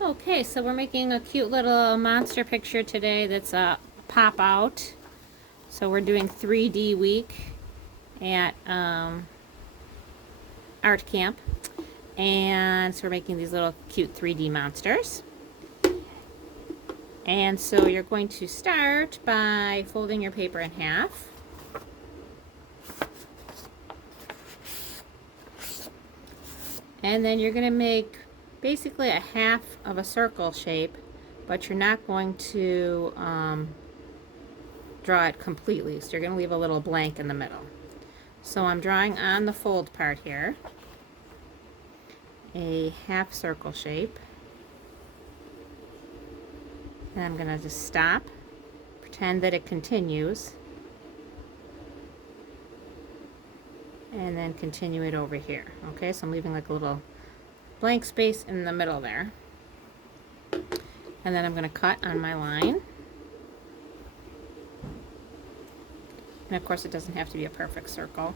Okay, so we're making a cute little monster picture today that's a pop out. So we're doing 3D week at art camp. And so we're making these little cute 3D monsters. And so you're going to start by folding your paper in half. And then you're going to make basically a half of a circle shape, but you're not going to draw it completely. So you're going to leave a little blank in the middle. So I'm drawing on the fold part here a half circle shape. And I'm going to just stop, pretend that it continues, and then continue it over here. Okay, so I'm leaving like a little blank space in the middle there. And then I'm going to cut on my line. And of course it doesn't have to be a perfect circle.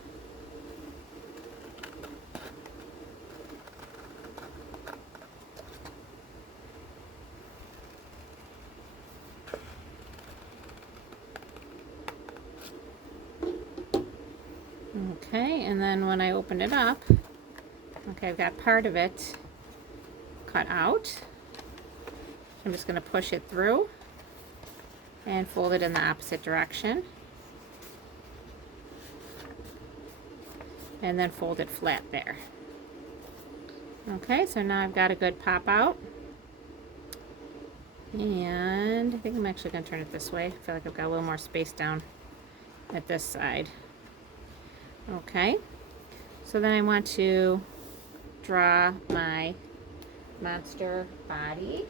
Okay, and then when I open it up, okay, I've got part of it cut out. I'm just going to push it through and fold it in the opposite direction. And then fold it flat there. Okay, so now I've got a good pop out. And I think I'm actually going to turn it this way. I feel like I've got a little more space down at this side. Okay, so then I want to draw my monster body.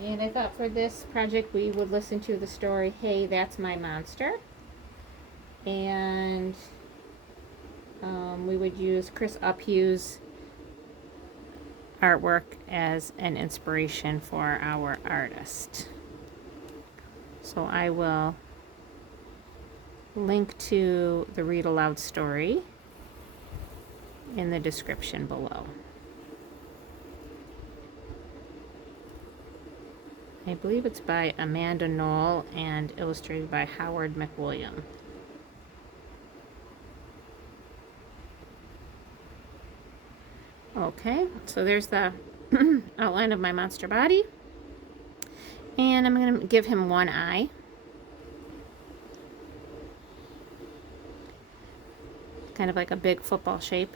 And I thought for this project we would listen to the story, Hey, That's My Monster. And we would use Chris Uphew's artwork as an inspiration for our artist. So I will link to the read aloud story in the description below. I believe it's by Amanda Knoll and illustrated by Howard McWilliam. Okay, so there's the outline of my monster body. And I'm going to give him one eye. Kind of like a big football shape.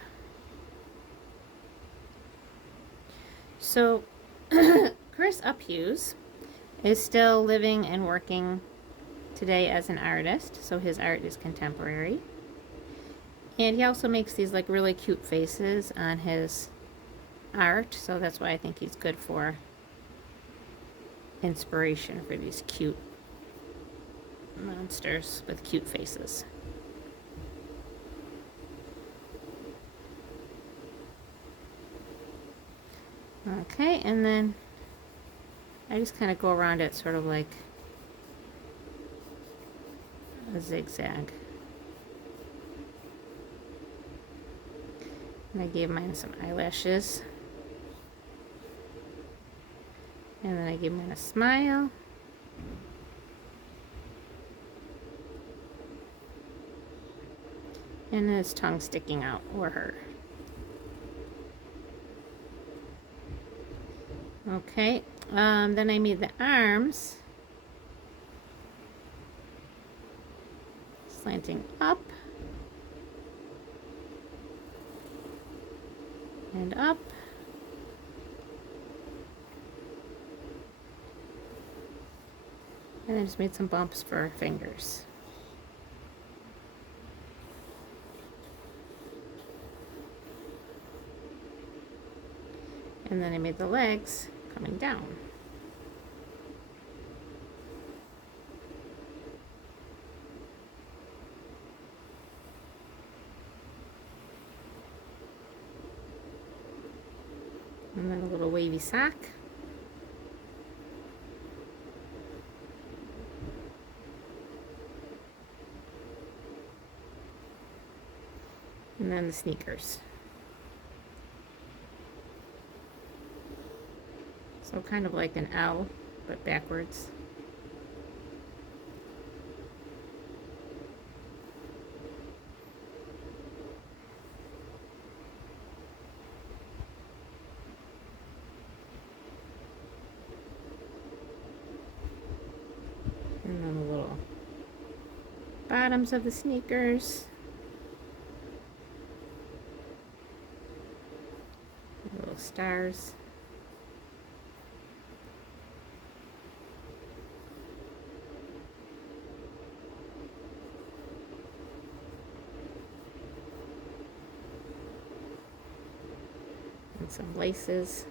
So Chris Uphew's is still living and working today as an artist, so his art is contemporary. And he also makes these like really cute faces on his art, so that's why I think he's good for inspiration for these cute monsters with cute faces. Okay, and then I just kind of go around it sort of like a zigzag. And I gave mine some eyelashes. And then I gave mine a smile. And his tongue sticking out, or her. Okay, then I made the arms slanting up and up. And I just made some bumps for fingers. And then I made the legs coming down. And then a little wavy sock. And then the sneakers. So kind of like an L, but backwards. And then the little bottoms of the sneakers. Little stars. And some laces.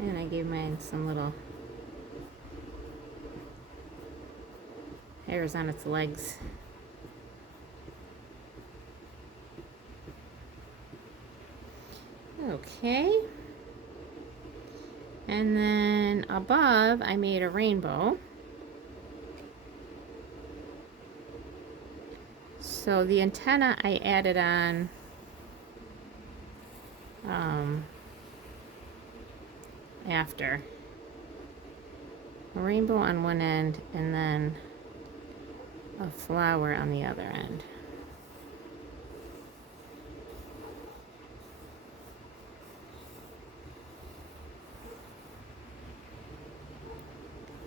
And I gave mine some little hairs on its legs. Okay. And then above, I made a rainbow. So the antenna I added on after. A rainbow on one end and then a flower on the other end.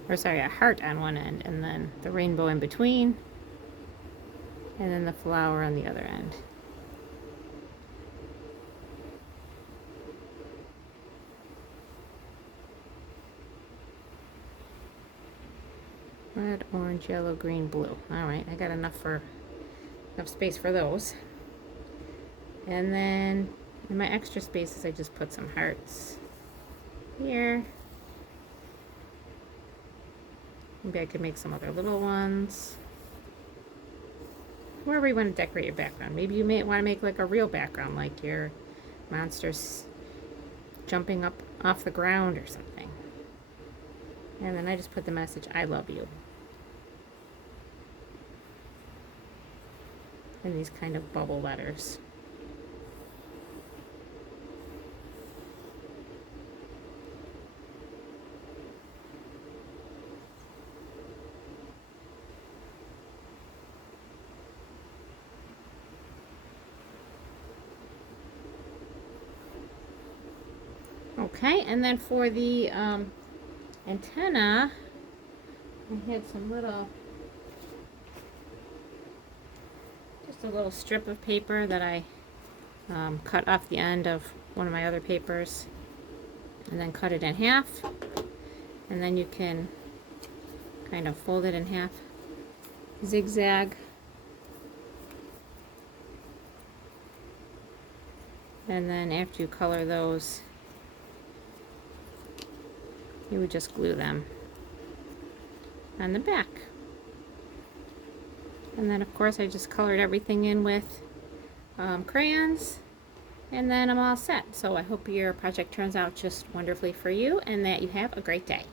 Or sorry, a heart on one end and then the rainbow in between and then the flower on the other end. Red, orange, yellow, green, blue. All right, I got enough space for those. And then in my extra spaces, I just put some hearts here. Maybe I could make some other little ones. Wherever you want to decorate your background. Maybe you may want to make like a real background, like your monsters jumping up off the ground or something. And then I just put the message, I love you. In these kind of bubble letters. Okay, and then for the antenna, I had some little, just a little strip of paper that I cut off the end of one of my other papers and then cut it in half, and then you can kind of fold it in half, zigzag, and then after you color those, you would just glue them on the back. And then of course I just colored everything in with crayons, and then I'm all set. So I hope your project turns out just wonderfully for you and that you have a great day.